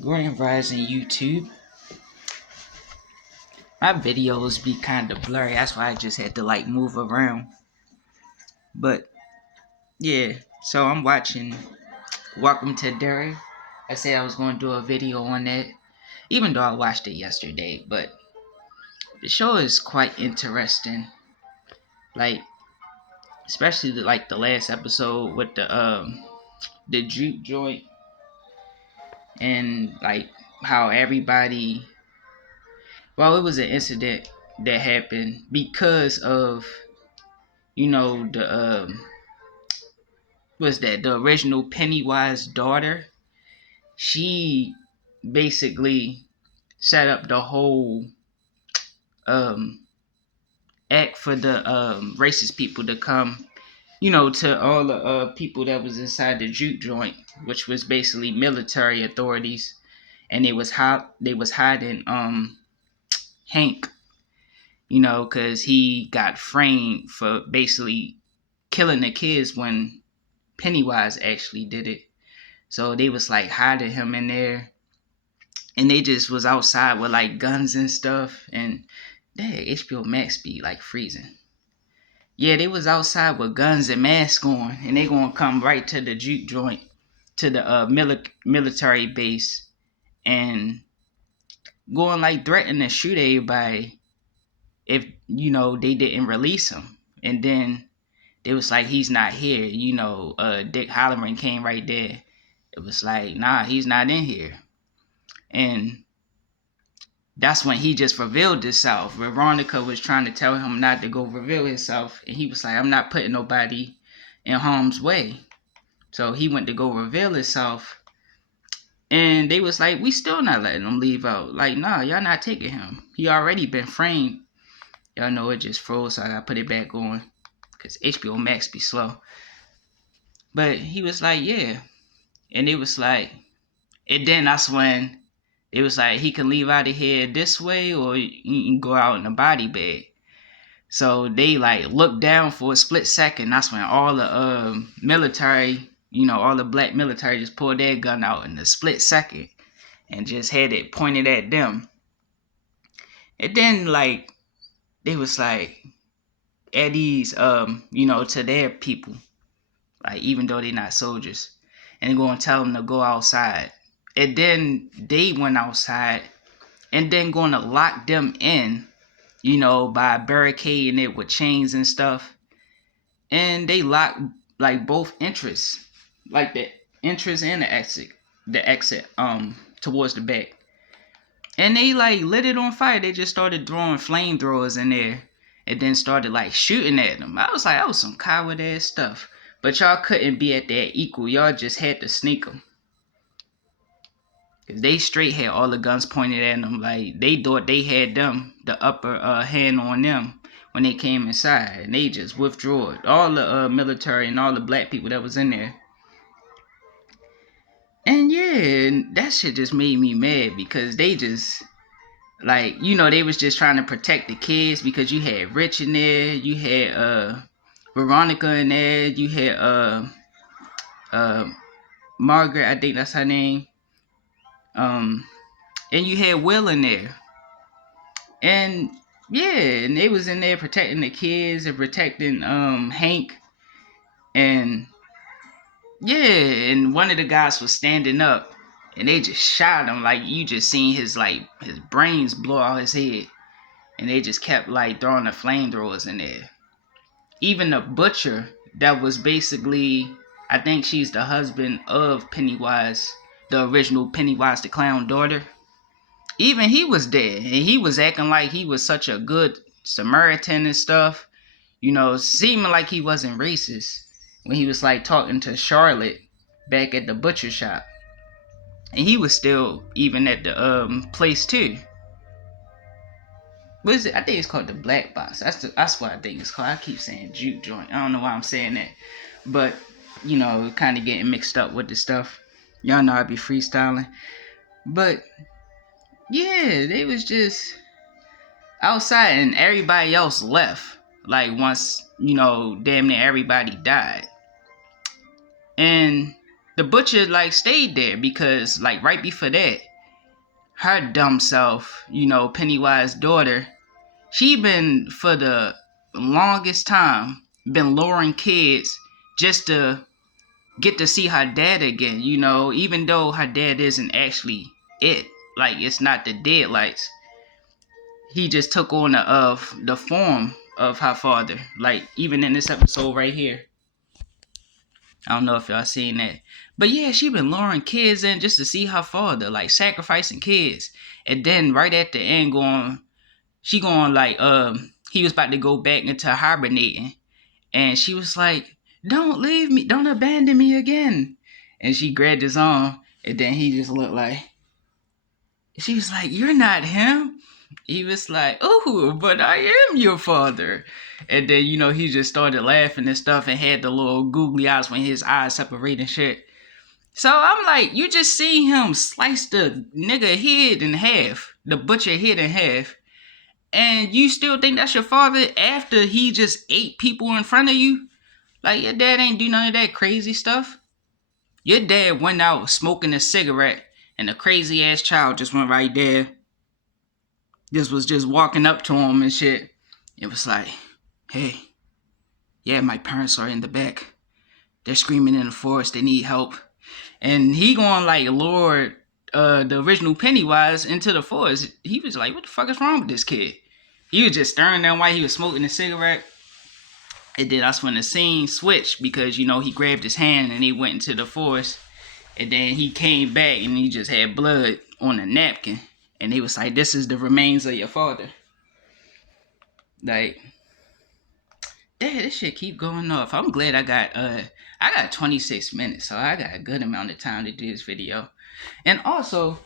Grand Rising YouTube. My videos be kind of blurry. That's why I just had to move around. But yeah, so I'm watching Welcome to Derry. I said I was going to do a video on that, even though I watched it yesterday. But the show is quite interesting. Like, especially the last episode with the juke joint and how everybody. Well, it was an incident that happened because of the was that the original Pennywise daughter. She basically set up the whole um act for the racist people to come, to all the people that was inside the juke joint, which was basically military authorities, and they was hiding Hank, because he got framed for basically killing the kids when Pennywise actually did it. So they was hiding him in there, and they just was outside with guns and stuff. And dang, HBO Max be freezing. Yeah, they was outside with guns and masks on, and they gonna come right to the juke joint, to the military base, and going threatening to shoot everybody if they didn't release him. And then it was he's not here. Dick Halloran came right there. It was nah, he's not in here. And that's when he just revealed himself. Veronica was trying to tell him not to go reveal himself, and he was I'm not putting nobody in harm's way. So he went to go reveal himself, and they was we still not letting him leave out. Nah, y'all not taking him. He already been framed. Y'all know it just froze, so I gotta put it back on, because HBO Max be slow. But he was yeah. And it was and then that's when it was he can leave out of here this way, or he can go out in a body bag. So they looked down for a split second. That's when all the military, all the black military just pulled their gun out in a split second and just had it pointed at them. And then they was at ease, to their people, even though they're not soldiers, and going to tell them to go outside. And then they went outside, and then going to lock them in, by barricading it with chains and stuff. And they locked both entrances, the entrance and the exit towards the back. And they lit it on fire. They just started throwing flamethrowers in there, and then started shooting at them. I was that was some coward ass stuff. But y'all couldn't be at their equal. Y'all just had to sneak them. Cause they straight had all the guns pointed at them. They thought they had the upper hand on them when they came inside, and they just withdrew it. All the military and all the black people that was in there. And yeah, that shit just made me mad, because they just they was just trying to protect the kids, because you had Rich in there, you had Veronica in there, you had Margaret, I think that's her name. And you had Will in there. And yeah, and they was in there protecting the kids and protecting Hank. And yeah, and one of the guys was standing up, and they just shot him. You just seen his his brains blow out his head. And they just kept throwing the flamethrowers in there. Even the butcher that was basically, I think she's the husband of Pennywise, the original Pennywise the Clown daughter. Even he was there, and he was acting like he was such a good Samaritan and stuff. Seeming like he wasn't racist when he was talking to Charlotte back at the butcher shop. And he was still even at the place too. What is it? I think it's called the Black Box. That's what I think it's called. I keep saying juke joint. I don't know why I'm saying that. But, kind of getting mixed up with the stuff. Y'all know I be freestyling. But, yeah, they was just outside, and everybody else left. Once, damn near everybody died. And the butcher like stayed there because like right before that, her dumb self, Pennywise daughter, she been for the longest time been luring kids just to get to see her dad again, even though her dad isn't actually it. Like it's not the deadlights. He just took on the form of her father. Like even in this episode right here. I don't know if y'all seen that. But yeah, she been luring kids in just to see her father, like sacrificing kids. And then right at the end she going like he was about to go back into hibernating. And she was like, "Don't leave me, don't abandon me again." And she grabbed his arm, and then he just looked like, she was like, "You're not him." He was like, "Oh, but I am your father." And then, he just started laughing and stuff and had the little googly eyes when his eyes separate and shit. So I'm like, you just seen him slice the nigga head in half, the butcher head in half, and you still think that's your father after he just ate people in front of you? Like, your dad ain't do none of that crazy stuff. Your dad went out smoking a cigarette, and the crazy ass child just went right there. This was just walking up to him and shit. It was like, "Hey, yeah, my parents are in the back. They're screaming in the forest. They need help." And he going like lure the original Pennywise into the forest. He was like, "What the fuck is wrong with this kid?" He was just staring down while he was smoking a cigarette. And then that's when the scene switched because, he grabbed his hand and he went into the forest. And then he came back and he just had blood on a napkin. And he was like, "This is the remains of your father." Like, damn, this shit keep going off. I'm glad I got 26 minutes, so I got a good amount of time to do this video. And also,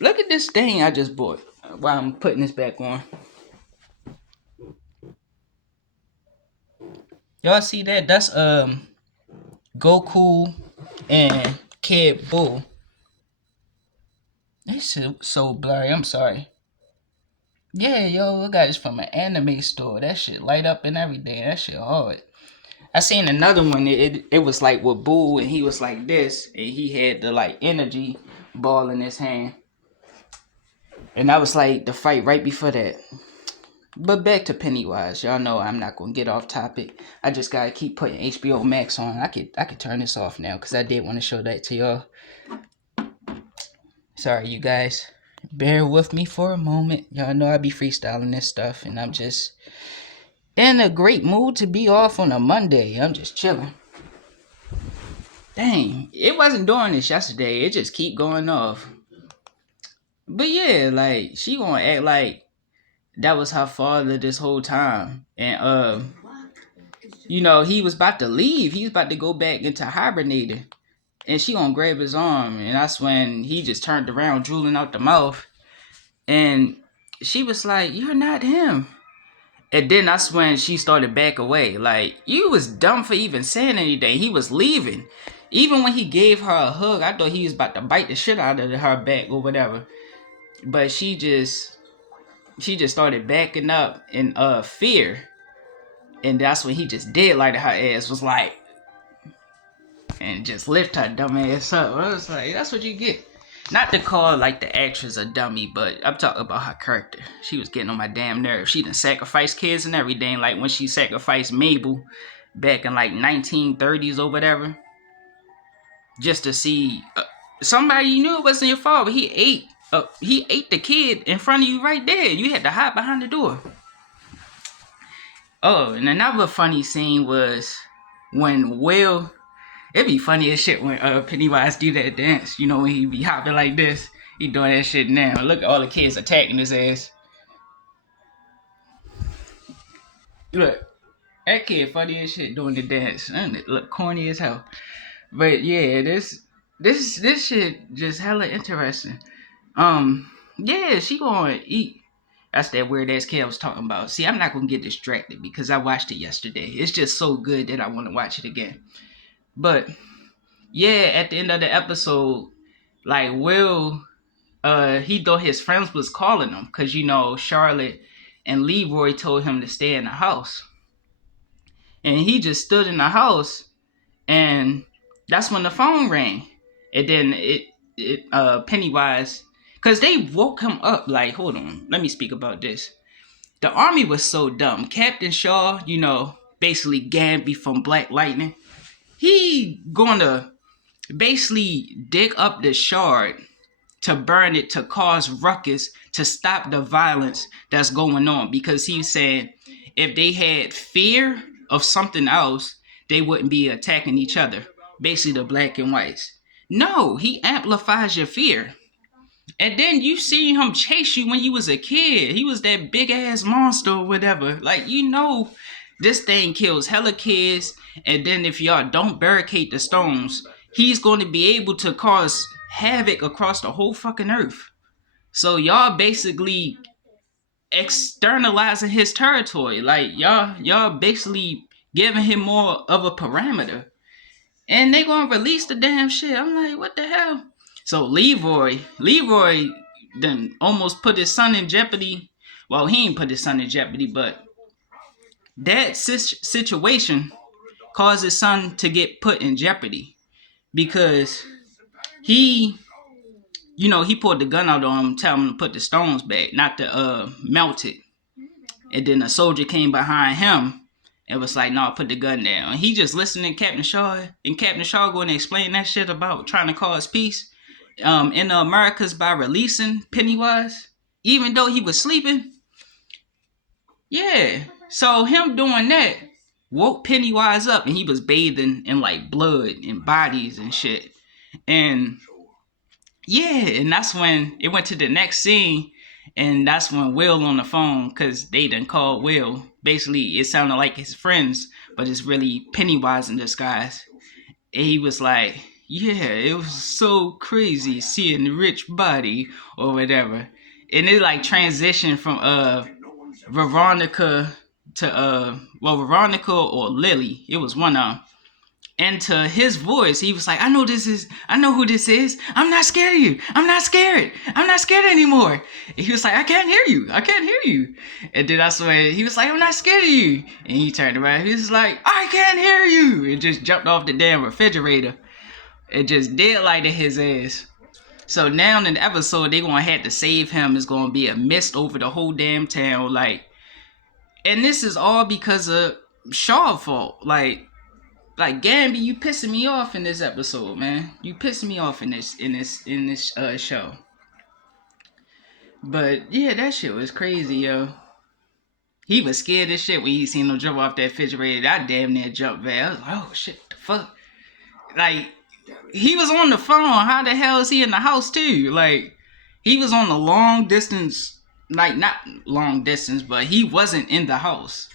look at this thing I just bought while I'm putting this back on. Y'all see that? That's Goku and Kid Buu. This shit so blurry. I'm sorry. Yeah, yo, I got this from an anime store. That shit light up and everything. That shit hard. I seen another one. It was like with Boo, and he was like this, and he had the like energy ball in his hand, and that was like the fight right before that. But back to Pennywise. Y'all know I'm not gonna get off topic. I just gotta keep putting HBO Max on. I could turn this off now because I did want to show that to y'all. Sorry, you guys. Bear with me for a moment. Y'all know I be freestyling this stuff, and I'm just in a great mood to be off on a Monday. I'm just chilling. Dang, it wasn't doing this yesterday. It just keep going off. But yeah, like she gonna act like that was her father this whole time, and he was about to leave. He was about to go back into hibernating, and she gonna grab his arm, and that's when he just turned around, drooling out the mouth, and she was like, "You're not him." And then that's when she started back away. Like, you was dumb for even saying anything. He was leaving. Even when he gave her a hug, I thought he was about to bite the shit out of her back or whatever. But she just started backing up in fear. And that's when he just did like her ass was like, and just lift her dumb ass up. I was like, that's what you get. Not to call like the actress a dummy, but I'm talking about her character. She was getting on my damn nerves. She done sacrificed kids and everything, like when she sacrificed Mabel back in like 1930s or whatever, just to see somebody you knew it wasn't your father. He ate the kid in front of you right there. You had to hide behind the door. Oh, and another funny scene was when Will. It'd be funny as shit when Pennywise do that dance. When he be hopping like this. He doing that shit now. Look at all the kids attacking his ass. Look, that kid funny as shit doing the dance. And it look corny as hell. But yeah, this shit just hella interesting. Yeah, she gonna eat. That's that weird ass kid I was talking about. See, I'm not gonna get distracted because I watched it yesterday. It's just so good that I want to watch it again. But yeah, at the end of the episode, like Will, he thought his friends was calling him because Charlotte and Leroy told him to stay in the house, and he just stood in the house, and that's when the phone rang. And then Pennywise, because they woke him up. Like, hold on, let me speak about this. The army was so dumb. Captain Shaw, basically Gamby from Black Lightning, he gonna basically dig up the shard to burn it, to cause ruckus, to stop the violence that's going on, because he's saying if they had fear of something else, they wouldn't be attacking each other, basically the black and whites. No, he amplifies your fear. And then you see him chase you when you was a kid. He was that big ass monster or whatever. Like, this thing kills hella kids. And then if y'all don't barricade the stones, he's going to be able to cause havoc across the whole fucking earth. So y'all basically externalizing his territory. Like, y'all basically giving him more of a parameter. And they gonna release the damn shit. I'm like, what the hell? So Leroy then almost put his son in jeopardy. Well, he ain't put his son in jeopardy, but that situation caused his son to get put in jeopardy, because he pulled the gun out on him, telling him to put the stones back, not to melt it. And then a soldier came behind him and was like, "No, put the gun down." And he just listened to Captain Shaw, and Captain Shaw going to explain that shit about trying to cause peace in the Americas by releasing Pennywise, even though he was sleeping. Yeah. So him doing that woke Pennywise up, and he was bathing in like blood and bodies and shit. And yeah, and that's when it went to the next scene. And that's when Will on the phone, because they done called Will. Basically, it sounded like his friends, but it's really Pennywise in disguise. And he was like, yeah, it was so crazy seeing the rich body or whatever. And it like transitioned from Veronica to Veronica or Lily. It was one of them. And to his voice, he was like, I know who this is. I'm not scared of you. I'm not scared. I'm not scared anymore. And he was like, I can't hear you. And then that's when he was like, I'm not scared of you. And he turned around. He was like, I can't hear you. And just jumped off the damn refrigerator. And just dead-lighted his ass. So now in the episode, they gonna have to save him. It's gonna be a mist over the whole damn town. And this is all because of Shaw's fault. Like Gamby, you pissing me off in this episode, man. You pissing me off in this show. But yeah, that shit was crazy, yo. He was scared as shit when he seen him jump off that refrigerator. I damn near jumped back. I was like, oh shit, the fuck. Like, he was on the phone. How the hell is he in the house too? Like, he was on the long distance, like not long distance, but he wasn't in the house.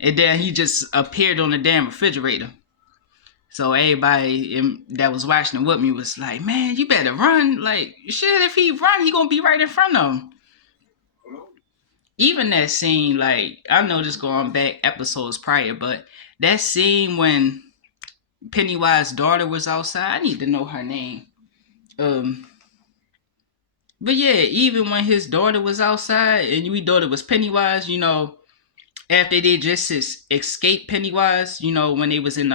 And then he just appeared on the damn refrigerator. So everybody that was watching with me was like, man, you better run. Like, shit, if he run, he gonna be right in front of him. Even that scene, like, I know this going back episodes prior, but that scene when Pennywise's daughter was outside, I need to know her name. But yeah, even when his daughter was outside and we thought it was Pennywise, after they just escaped Pennywise, when they was in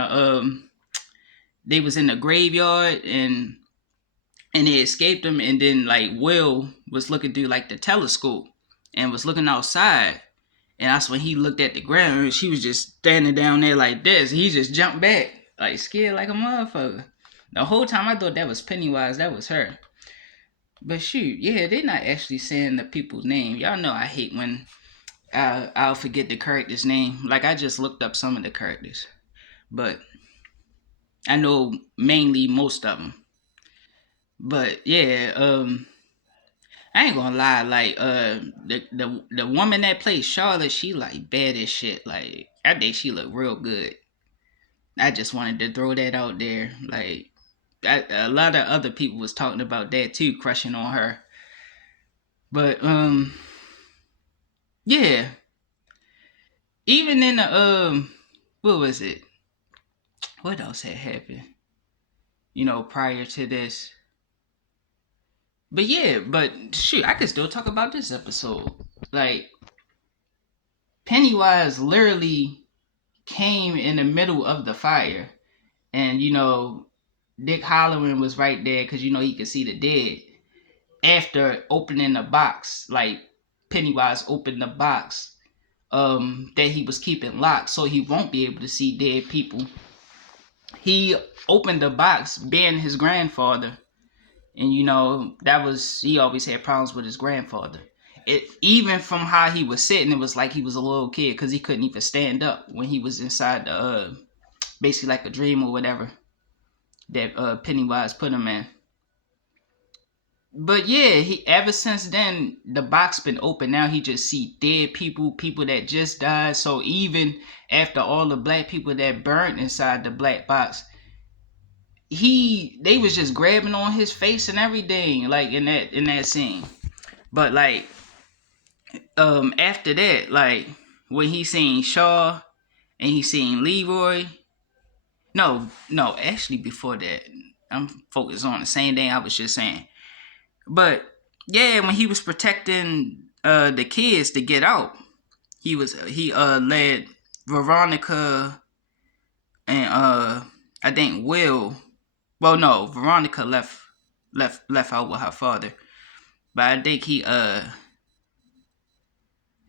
the graveyard and they escaped him, and then like Will was looking through like the telescope and was looking outside, and that's when he looked at the ground and she was just standing down there like this. He just jumped back, like scared like a motherfucker. The whole time I thought that was Pennywise, that was her. But shoot, yeah, they're not actually saying the people's name. Y'all know I hate when I'll forget the character's name. Like, I just looked up some of the characters, but I know mainly most of them. But yeah, I ain't gonna lie. Like, the woman that plays Charlotte, she like bad as shit. Like, I think she look real good. I just wanted to throw that out there. Like, a lot of other people was talking about that too, crushing on her. But yeah. Even in the what was it? What else had happened? Prior to this. But yeah, shoot, I could still talk about this episode. Like, Pennywise literally came in the middle of the fire, and Dick Halloran was right there because he could see the dead. After opening the box, like Pennywise opened the box that he was keeping locked so he won't be able to see dead people. He opened the box being his grandfather. And he always had problems with his grandfather. Even from how he was sitting, it was like he was a little kid because he couldn't even stand up when he was inside the basically like a dream or whatever that Pennywise put him in. But yeah, he ever since then the box been open. Now he just see dead people that just died. So even after all the black people that burnt inside the black box, they was just grabbing on his face and everything, like in that scene. But like after that, like when he seen Shaw and he seen Leroy. No, actually before that, I'm focused on the same thing I was just saying. But yeah, when he was protecting the kids to get out, he led Veronica and I think Will. Well, no, Veronica left out with her father, but I think he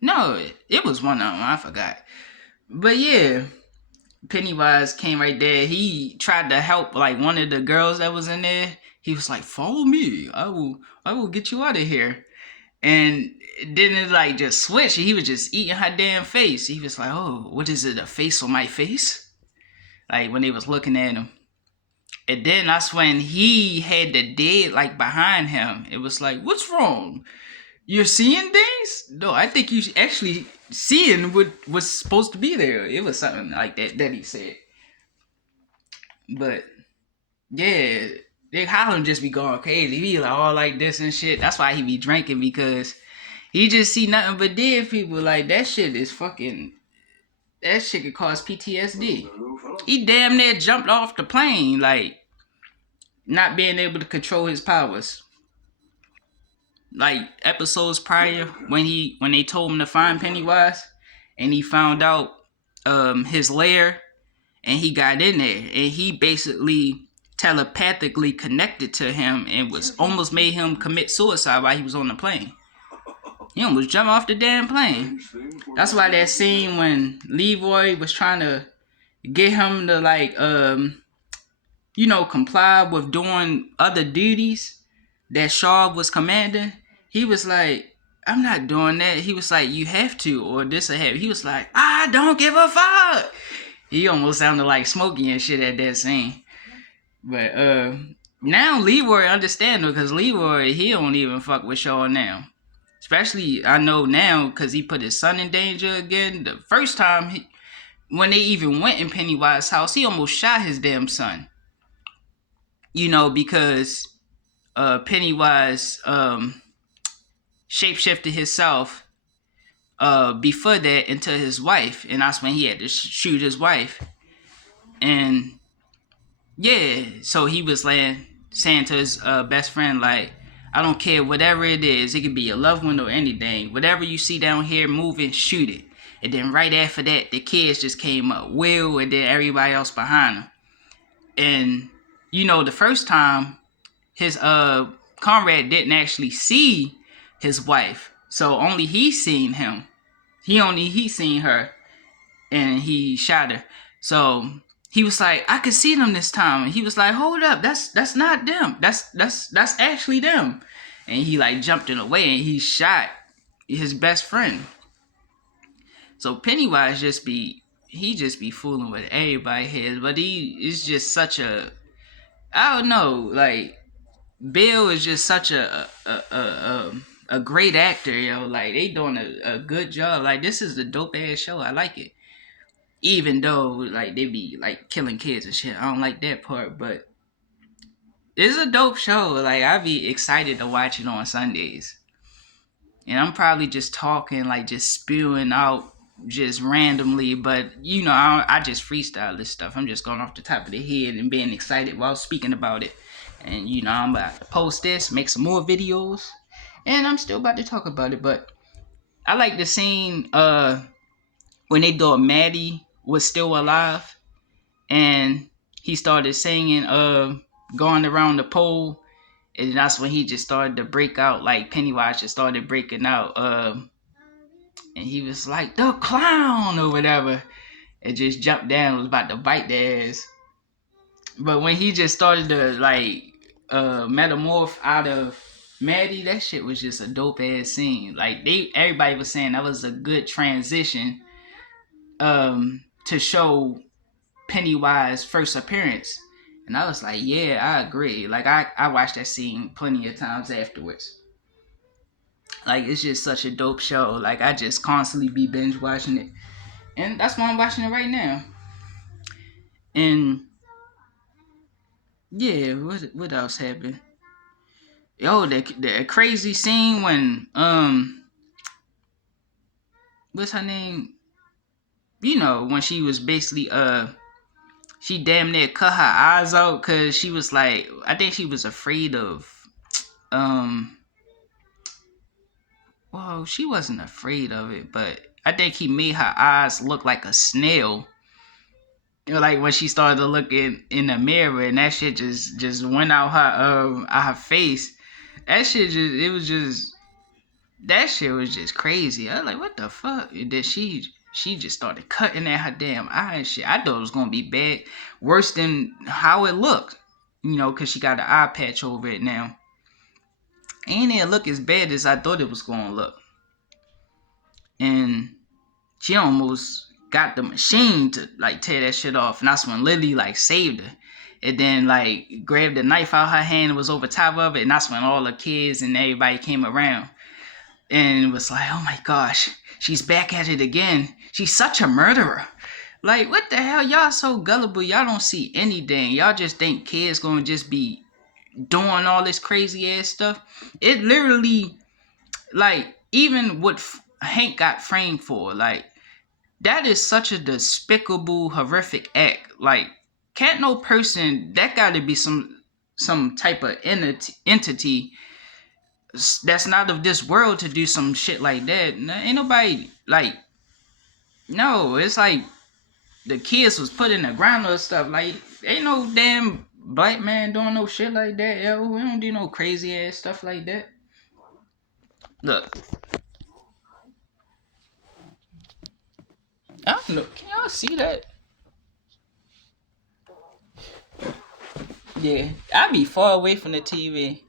no, it was one of them. I forgot. But yeah, Pennywise came right there. He tried to help like one of the girls that was in there. He was like, "Follow me. I will get you out of here." And then it like just switched. He was just eating her damn face. He was like, "Oh, what is it? A face on my face?" Like when they was looking at him. And then that's when he had the dead like behind him. It was like, "What's wrong? You're seeing things?" No, I think you actually seeing what was supposed to be there. It was something like that he said. But yeah, Dick Holland just be going crazy. He be like all like this and shit. That's why he be drinking, because he just see nothing but dead people. Like that shit is fucking. That shit could cause PTSD. He damn near jumped off the plane, like not being able to control his powers. Like episodes prior, when they told him to find Pennywise, and he found out his lair, and he got in there, and he basically telepathically connected to him and was almost made him commit suicide while he was on the plane. He almost jumped off the damn plane. That's why that scene when Leroy was trying to get him to like comply with doing other duties that Shaw was commanding, he was like, "I'm not doing that." He was like, "You have to, or this will happen." He was like, "I don't give a fuck." He almost sounded like Smokey and shit at that scene. But now Leroy understand him, because Leroy, he don't even fuck with Shaw now. Especially, I know now, because he put his son in danger again. The first time, when they even went in Pennywise's house, he almost shot his damn son. Because Pennywise shapeshifted himself before that into his wife, and that's when he had to shoot his wife. And yeah, so he was like saying to his best friend, like, "I don't care, whatever it is, it could be a loved one or anything, whatever you see down here moving, shoot it." And then right after that, the kids just came up, Will, and then everybody else behind him. And the first time, his comrade didn't actually see his wife, so only he seen him. He seen her, and he shot her. So he was like, "I could see them this time." And he was like, "Hold up, that's not them. That's actually them." And he like jumped in the way, and he shot his best friend. So Pennywise just be fooling with everybody's head, but he is just such a, I don't know, like Bill is just such a great actor, Like they doing a good job. Like this is a dope ass show. I like it. Even though like they be like killing kids and shit, I don't like that part. But it's a dope show. Like I be excited to watch it on Sundays. And I'm probably just talking, like just spewing out just randomly, but I just freestyle this stuff. I'm just going off the top of the head and being excited while speaking about it. And I'm about to post this, make some more videos, and I'm still about to talk about it. But I like the scene when they thought Maddie was still alive, and he started singing going around the pole, and that's when he just started to break out. Like Pennywise just started breaking out. And he was like the clown or whatever, and just jumped down, was about to bite their ass. But when he just started to like metamorph out of Maddie, that shit was just a dope ass scene. Like everybody was saying that was a good transition to show Pennywise first appearance. And I was like, yeah, I agree. Like I watched that scene plenty of times afterwards. Like it's just such a dope show. Like I just constantly be binge watching it. And that's why I'm watching it right now. And yeah, what else happened? Yo, the crazy scene when what's her name? You know, when she was basically she damn near cut her eyes out because she was like, I think she was afraid of well, she wasn't afraid of it, but I think he made her eyes look like a snail. You know, like when she started to look in the mirror and that shit just went out her face. That shit that shit was just crazy. I was like, what the fuck? And then she just started cutting at her damn eye and shit. I thought it was gonna be bad, worse than how it looked. You know, cause she got an eye patch over it now. Ain't it look as bad as I thought it was gonna look. And she almost got the machine to like tear that shit off, and that's when Lily like saved her. And then like grabbed the knife out her hand and was over top of it, and that's when all the kids and everybody came around. And it was like, oh my gosh, she's back at it again. She's such a murderer. Like, what the hell? Y'all so gullible. Y'all don't see anything. Y'all just think kids gonna just be doing all this crazy ass stuff. It literally, like, even what Hank got framed for, like, that is such a despicable, horrific act. Like, can't no person, that gotta be some type of entity that's not of this world to do some shit like that. Ain't nobody like. No, it's like the kids was put in the ground or stuff. Like ain't no damn black man doing no shit like that. Yo, we don't do no crazy ass stuff like that. Look, I don't know. Can y'all see that? Yeah, I be far away from the TV.